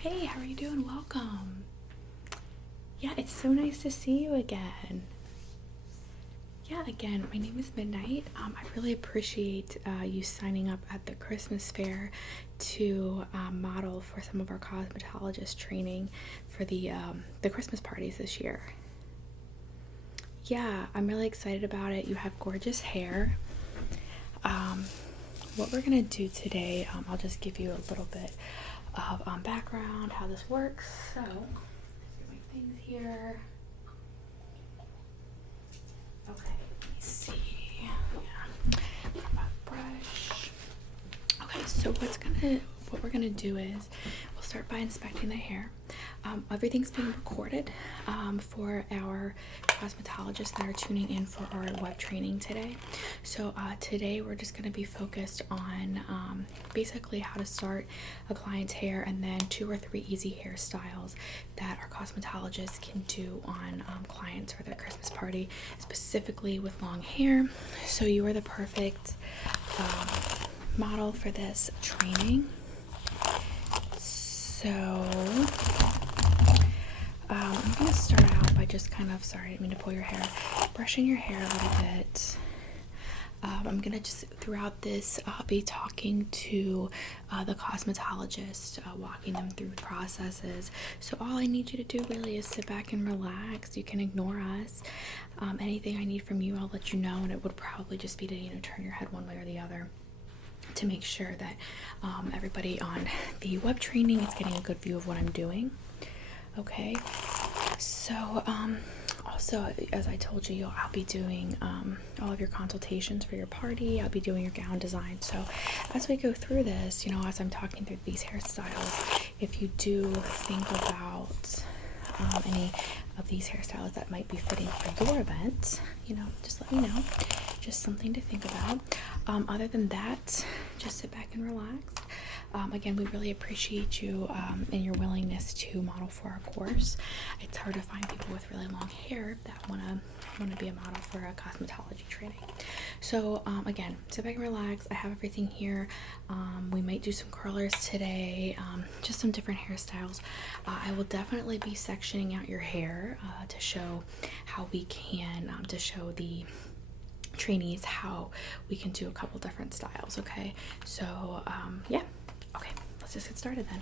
Hey, how are you doing? Welcome. Yeah, it's so nice to see you again. Yeah, again, my name is Midnight. I really appreciate you signing up at the Christmas fair to model for some of our cosmetologist training for the Christmas parties this year. Yeah, I'm really excited about it. You have gorgeous hair. What we're gonna do today, I'll just give you a little bit of background, how this works. So, let's get my things here. Okay, let me see. Yeah, my brush. Okay, so what we're gonna do is we'll start by inspecting the hair. Everything's being recorded for our cosmetologists that are tuning in for our web training today. So today we're just going to be focused on basically how to start a client's hair and then 2 or 3 easy hairstyles that our cosmetologists can do on clients for their Christmas party, specifically with long hair. So you are the perfect model for this training. So I'm going to start out by just kind of, sorry, I didn't mean to pull your hair, brushing your hair a little bit. I'm going to just, throughout this, be talking to the cosmetologist, walking them through processes. So all I need you to do really is sit back and relax. You can ignore us. Anything I need from you, I'll let you know, and it would probably just be to, turn your head one way or the other to make sure that everybody on the web training is getting a good view of what I'm doing. Okay, so also, as I told you, I'll be doing all of your consultations for your party. I'll be doing your gown design. So as we go through this, as I'm talking through these hairstyles, if you do think about any of these hairstyles that might be fitting for your event, just let me know. Just something to think about. Other than that, just sit back and relax. Again, we really appreciate you and your willingness to model for our course. It's hard to find people with really long hair that want to be a model for a cosmetology training. So again, sit back and relax. I have everything here. We might do some curlers today, just some different hairstyles. I will definitely be sectioning out your hair to show how we can, to show the trainees how we can do a couple different styles. Okay, so yeah, okay, let's just get started then.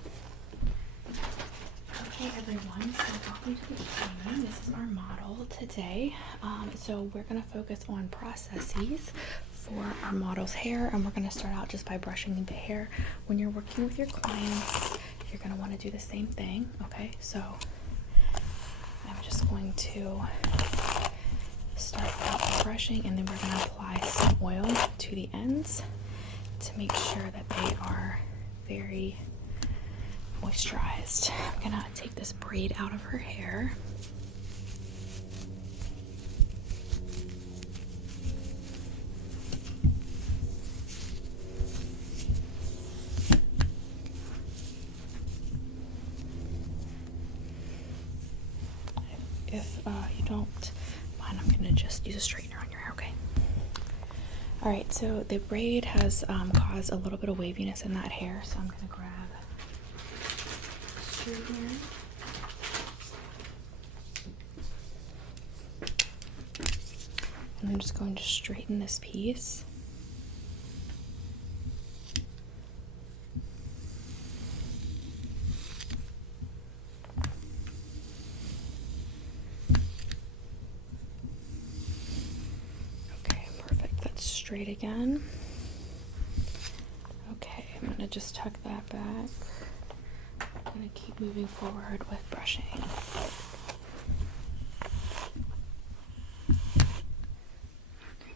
Okay everyone, so welcome to the training. This is our model today. So we're going to focus on processes for our model's hair, and we're going to start out just by brushing the hair. When you're working with your clients, you're going to want to do the same thing. Okay, so I'm just going to start out by brushing, and then we're going to apply some oil to the ends to make sure that they are very moisturized. I'm going to take this braid out of her hair. If you don't mind, I'm going to just use a straightener on your hair, okay? Alright, so the braid has caused a little bit of waviness in that hair, so I'm going to grab a straightener. And I'm just going to straighten this piece. Straight again. Okay, I'm going to just tuck that back. I'm going to keep moving forward with brushing.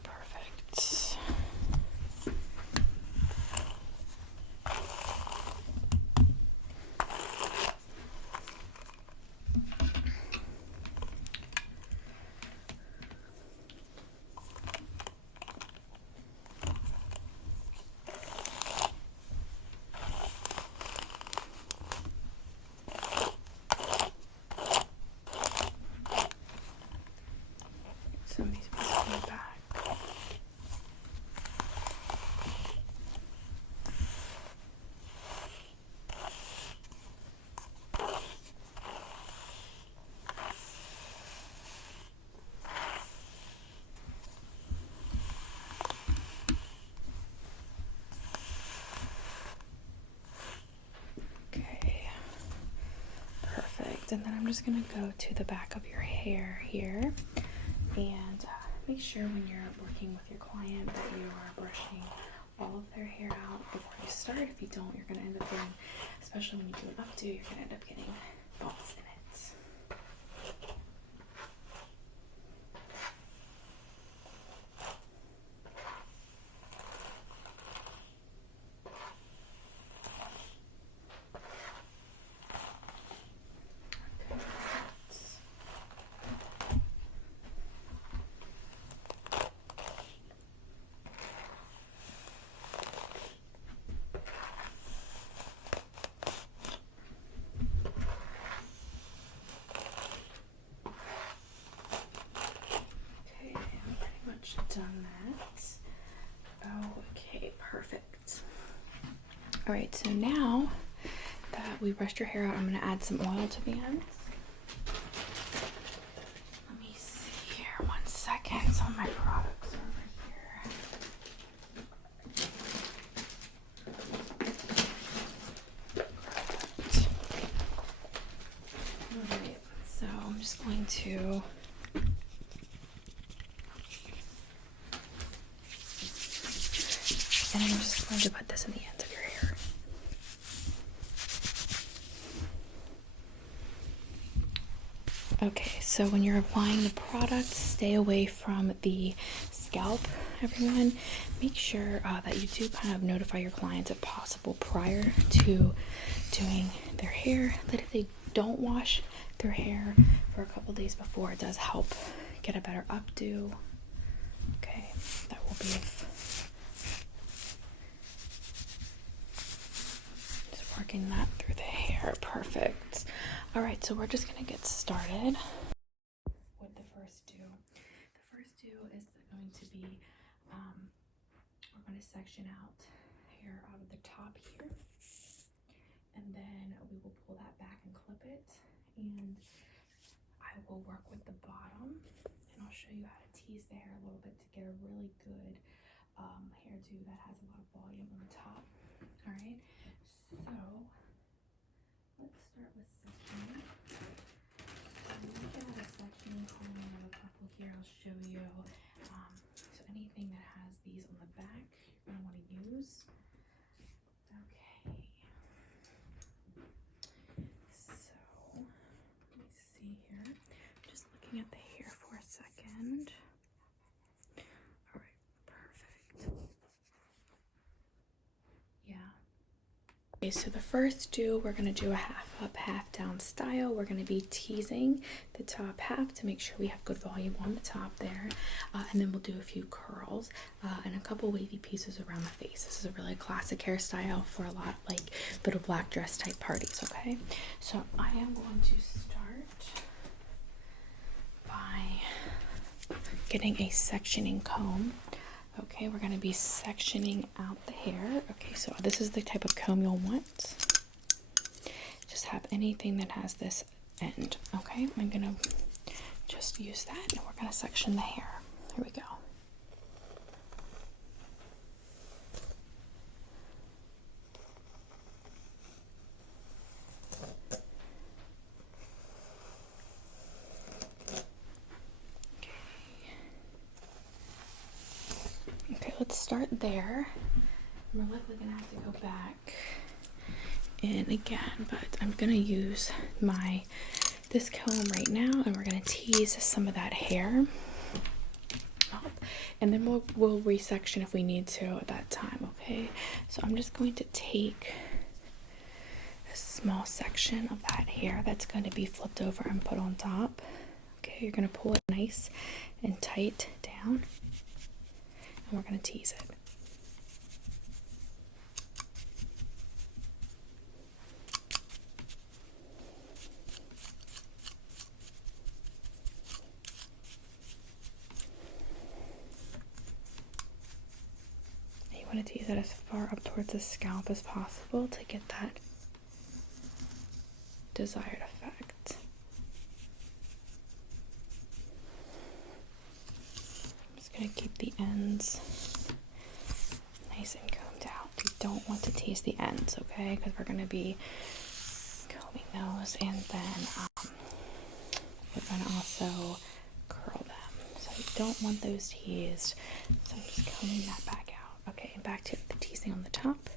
Perfect. And then I'm just gonna go to the back of your hair here, and make sure when you're working with your client that you are brushing all of their hair out before you start. If you don't, you're gonna end up getting, especially when you do an updo, you're gonna end up getting bumps in it. Done that. Okay, perfect. All right, so now that we brushed your hair out, I'm going to add some oil to the ends. Let me see here, 1 second. Some of my products are over here. All right, so I'm just going to and I'm just going to put this in the ends of your hair. Okay, so when you're applying the product, stay away from the scalp, everyone. Make sure that you do kind of notify your clients if possible prior to doing their hair, that if they don't wash their hair for a couple days before, it does help get a better updo. Okay, that will be working that through the hair. Perfect. All right, so we're just gonna get started with the first do. The first do is going to be we're going to section out hair out of the top here, and then we will pull that back and clip it, and I will work with the bottom, and I'll show you how to tease the hair a little bit to get a really good hairdo that has a lot of volume on the top. All right, so let's start with sectioning. So we can have a sectioning comb. I have a couple here. I'll show you. So anything that has these on the back, you're gonna want to use. Okay. So let me see here. I'm just looking at the hair for a second. All right, perfect. Yeah. Okay, so the first do, we're going to do a half up, half down style. We're going to be teasing the top half to make sure we have good volume on the top there. And then we'll do a few curls and a couple wavy pieces around the face. This is a really classic hairstyle for a lot like little black dress type parties, okay? So I am going to start by getting a sectioning comb. Okay, we're going to be sectioning out the hair. Okay, so this is the type of comb you'll want. Just have anything that has this end. Okay, I'm going to just use that, and we're going to section the hair. Here we go. Let's start there. We're likely gonna have to go back in again, but I'm gonna use this comb right now, and we're gonna tease some of that hair up, and then we'll resection if we need to at that time. Okay, so I'm just going to take a small section of that hair that's going to be flipped over and put on top. Okay, you're gonna pull it nice and tight down. We're going to tease it. You want to tease it as far up towards the scalp as possible to get that desired effect. I'm just going to keep the ends nice and combed out. You don't want to tease the ends, okay? Because we're going to be combing those, and then we're going to also curl them. So we don't want those teased, so I'm just combing that back out. Okay, and back to the teasing on the top.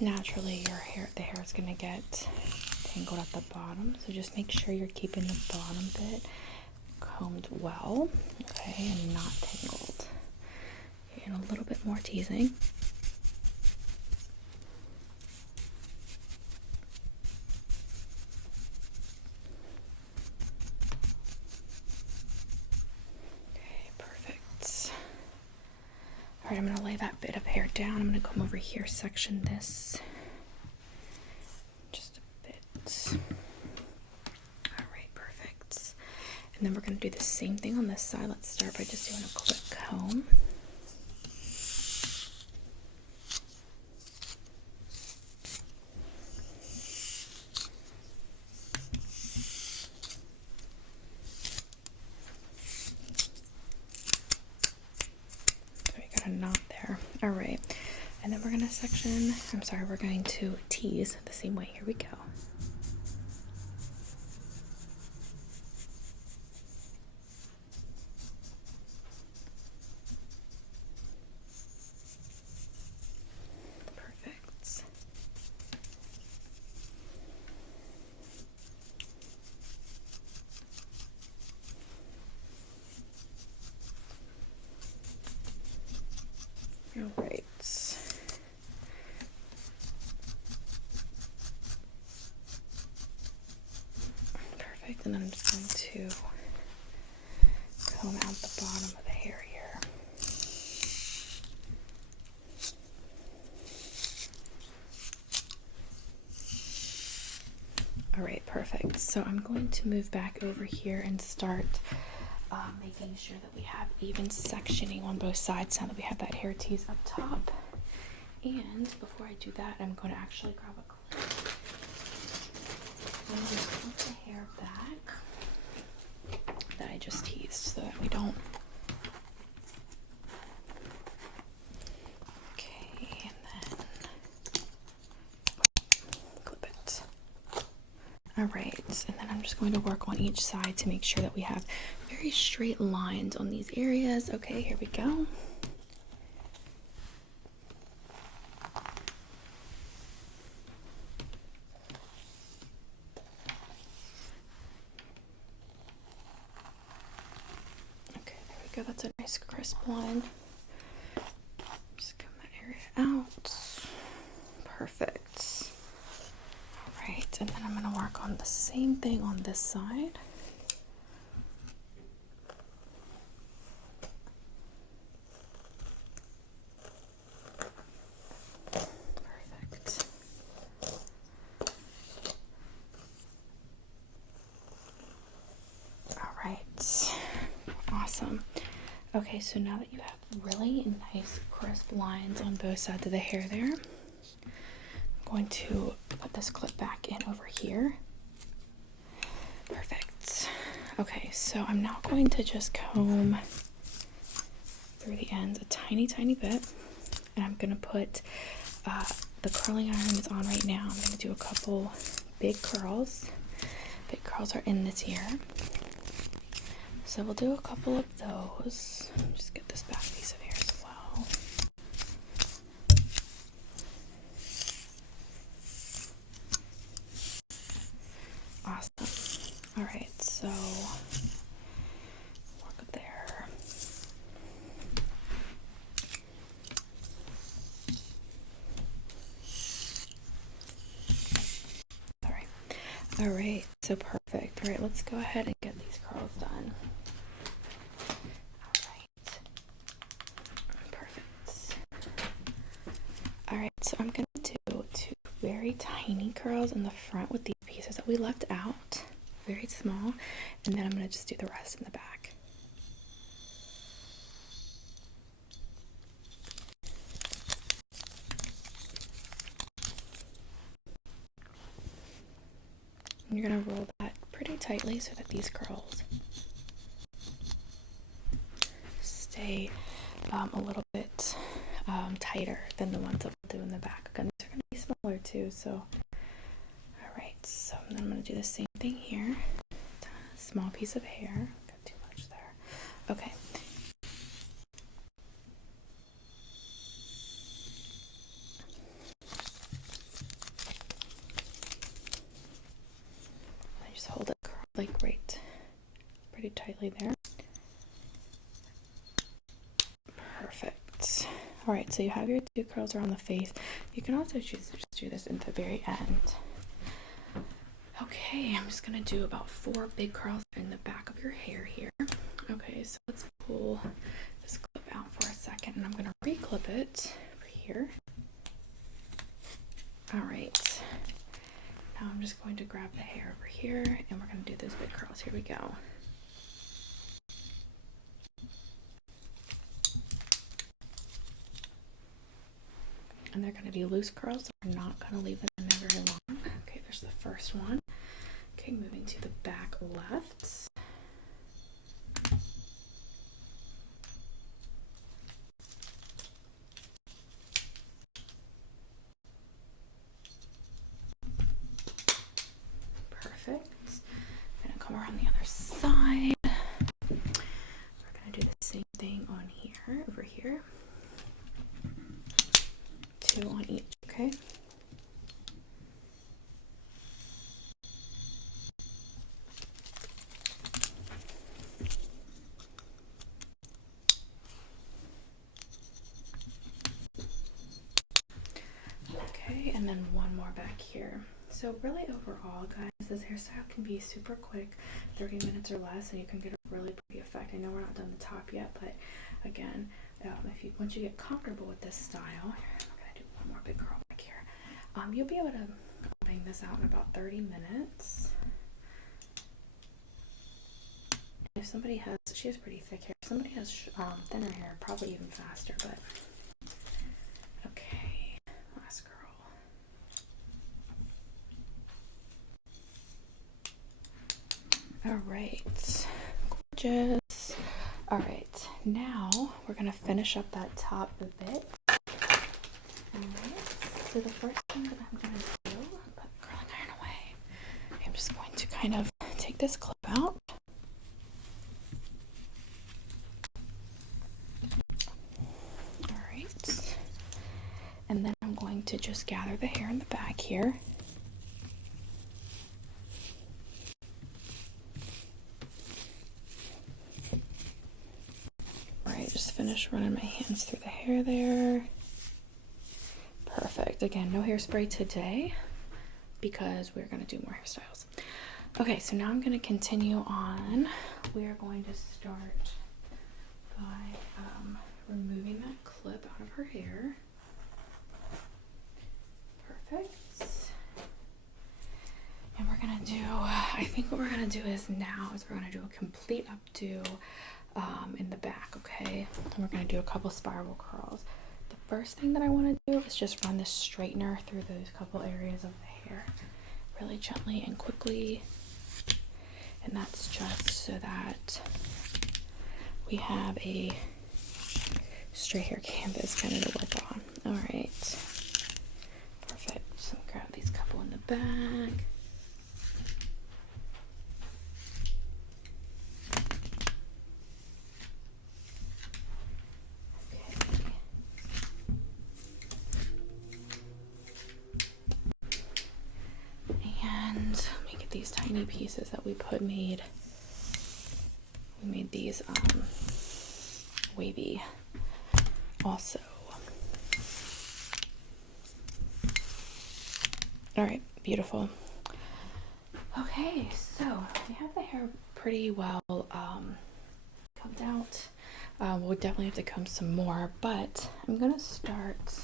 Naturally the hair is going to get tangled at the bottom, so just make sure you're keeping the bottom bit combed well, okay, and not tangled. And a little bit more teasing. Okay, perfect. All right, I'm going to lay that bit of hair down. I'm going to come over here, section this just a bit. All right, perfect. And then we're going to do the same thing on this side. Let's start by just doing a quick comb. A knot there. All right, and then we're going to we're going to tease the same way. Here we go. Perfect. All right. Perfect. And then I'm just going to comb out the bottom of the hair here. All right, perfect. So I'm going to move back over here and start making sure that we have even sectioning on both sides now that we have that hair tease up top. And before I do that, I'm going to actually grab a clip. I'm going to put the hair back that I just teased so that we don't. Okay, and then clip it. All right, and then I'm just going to work on each side to make sure that we have very straight lines on these areas. Okay, here we go. Okay, there we go. That's a nice crisp line. Just come that area out. Perfect. All right, and then I'm going to work on the same thing on this side. Awesome. Okay, so now that you have really nice crisp lines on both sides of the hair there, I'm going to put this clip back in over here. Perfect. Okay, so I'm now going to just comb through the ends a tiny bit, and I'm going to put the curling iron is on right now. I'm going to do a couple big curls. Big curls are in this ear. So we'll do a couple of those. Just get this back piece of hair as well. Awesome. All right, so work there. All right, so perfect. All right, let's go ahead and get these curls done. Alright, so I'm going to do two very tiny curls in the front with these pieces that we left out. Very small. And then I'm going to just do the rest in the back. And you're going to roll that pretty tightly so that these curls stay a little bit tighter than the ones that we'll do in the back. Again, these are going to be smaller too, so alright, so then I'm going to do the same thing here. Small piece of hair. Got too much there. Okay. I just hold it like right pretty tightly there. Perfect. Alright, so you have your 2 curls around the face. You can also choose to just do this at the very end. Okay, I'm just going to do about 4 big curls in the back of your hair here. Okay, so let's pull this clip out for a second, and I'm going to re-clip it over here. Alright, now I'm just going to grab the hair over here, and we're going to do those big curls. Here we go. And they're going to be loose curls, so we're not going to leave them in there very long. Okay, there's the first one. Okay, moving to the back left. Perfect. I'm going to come around the other side. We're going to do the same thing on here, over here. 2 on each, okay? Okay, and then 1 more back here. So really overall, guys, this hairstyle can be super quick, 30 minutes or less, and you can get a really pretty effect. I know we're not done the top yet, but again, once you get comfortable with this style, I'm gonna do 1 more big curl back here. You'll be able to bang this out in about 30 minutes. If somebody has, she has pretty thick hair. If somebody has thinner hair, probably even faster. But okay, last curl. All right, gorgeous. All right, now we're gonna finish up that top a bit. All right. So the first thing that I'm gonna do, put the curling iron away. I'm just going to kind of take this clip out. All right. And then I'm going to just gather the hair in the back here. All right, just finish running my hands through the hair there. Perfect. Again, no hairspray today because we're going to do more hairstyles. Okay, so now I'm going to continue on. We are going to start by removing that clip out of her hair. Perfect. And we're going to do, I think what we're going to do is we're going to do a complete updo in the back, okay? And we're going to do a couple spiral curls. The first thing that I want to do is just run this straightener through those couple areas of the hair really gently and quickly, and that's just so that we have a straight hair canvas kind of to work on. All right, perfect. So grab these couple in the back. These tiny pieces that we made these wavy also. All right, beautiful. Okay, so we have the hair pretty well combed out. We'll definitely have to comb some more, but I'm gonna start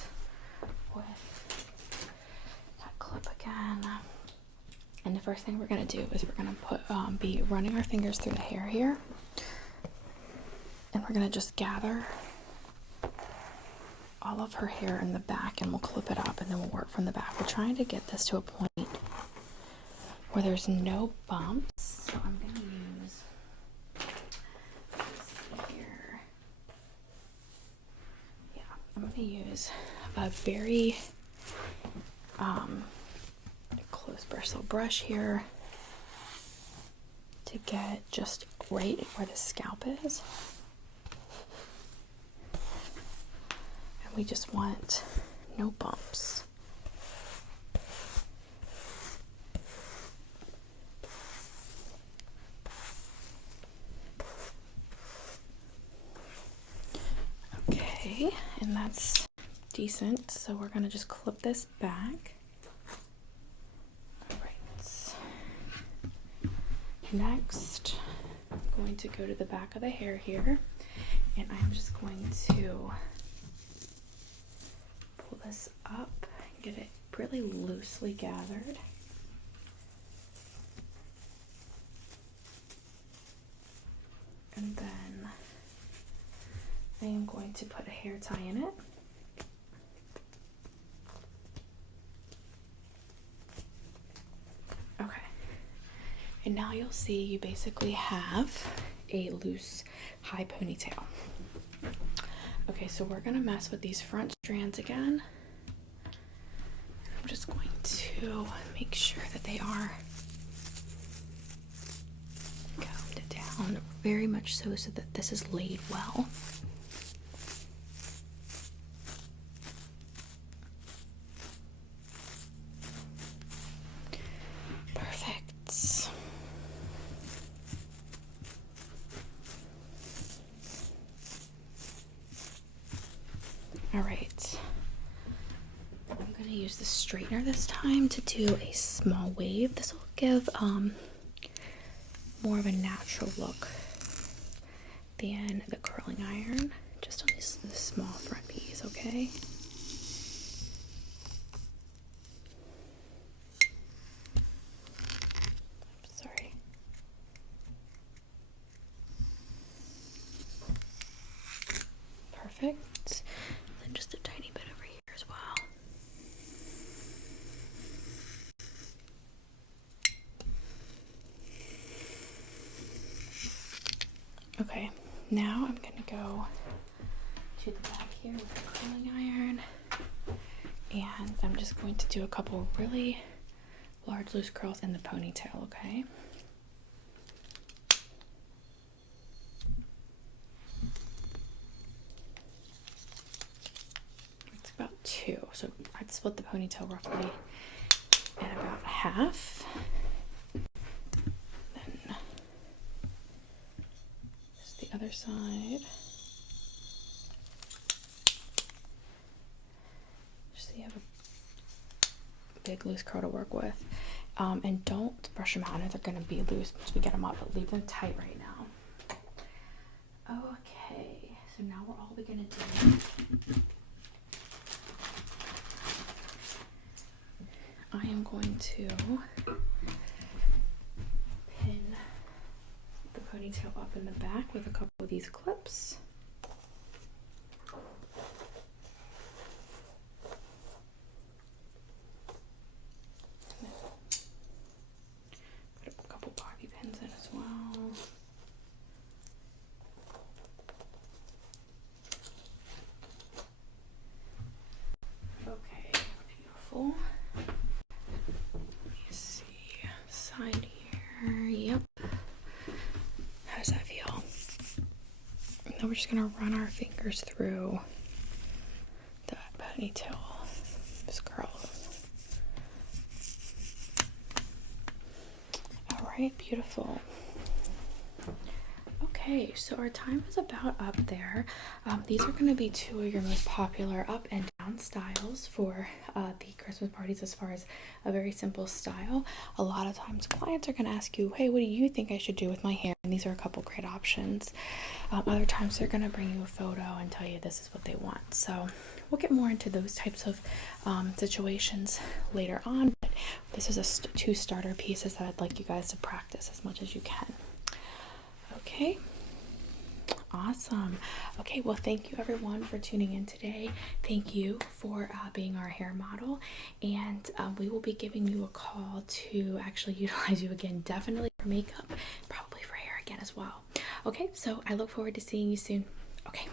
with that clip again. And the first thing we're going to do is we're going to be running our fingers through the hair here. And we're going to just gather all of her hair in the back, and we'll clip it up, and then we'll work from the back. We're trying to get this to a point where there's no bumps. So I'm going to use, let's see here. Yeah, I'm going to use a very close bristle brush here to get just right where the scalp is. And we just want no bumps. Okay, and that's decent, so we're going to just clip this back. All right. Next, I'm going to go to the back of the hair here, and I'm just going to pull this up and get it really loosely gathered. And then I am going to put a hair tie in it. Okay. And now you'll see you basically have a loose high ponytail. Okay, so we're gonna mess with these front strands again. I'm just going to make sure that they are combed down very much so that this is laid well. Perfect. All right. I'm going to use the straightener this time to do a small wave. This will give more of a natural look than the curling iron, just on this small front piece, okay? Sorry. Perfect. And just a tiny bit over here as well. Okay, now I'm gonna go to the back here with the curling iron, and I'm just going to do a couple really large loose curls in the ponytail, okay? It's about 2, so I'd split the ponytail roughly at about half. Then just the other side. Just so you have a big loose curl to work with. And don't brush them out if they're going to be loose once we get them up, but leave them tight right now. Okay, so now what all we're going to do, I am going to pin the ponytail up in the back with a couple of these clips. Put a couple bobby pins in as well. Okay, beautiful. Side here. Yep. How does that feel? Now we're just gonna run our fingers through the ponytail, this curl. All right, beautiful. Okay, so our time is about up there. These are going to be 2 of your most popular up and down styles for the Christmas parties, as far as a very simple style. A lot of times clients are going to ask you, hey, what do you think I should do with my hair? And these are a couple great options. Other times they're going to bring you a photo and tell you this is what they want. So we'll get more into those types of situations later on. But this is a 2 starter pieces that I'd like you guys to practice as much as you can. Okay. Awesome. Okay, well, thank you everyone for tuning in today. Thank you for being our hair model, and we will be giving you a call to actually utilize you again, definitely for makeup, probably for hair again as well. Okay, so I look forward to seeing you soon. Okay.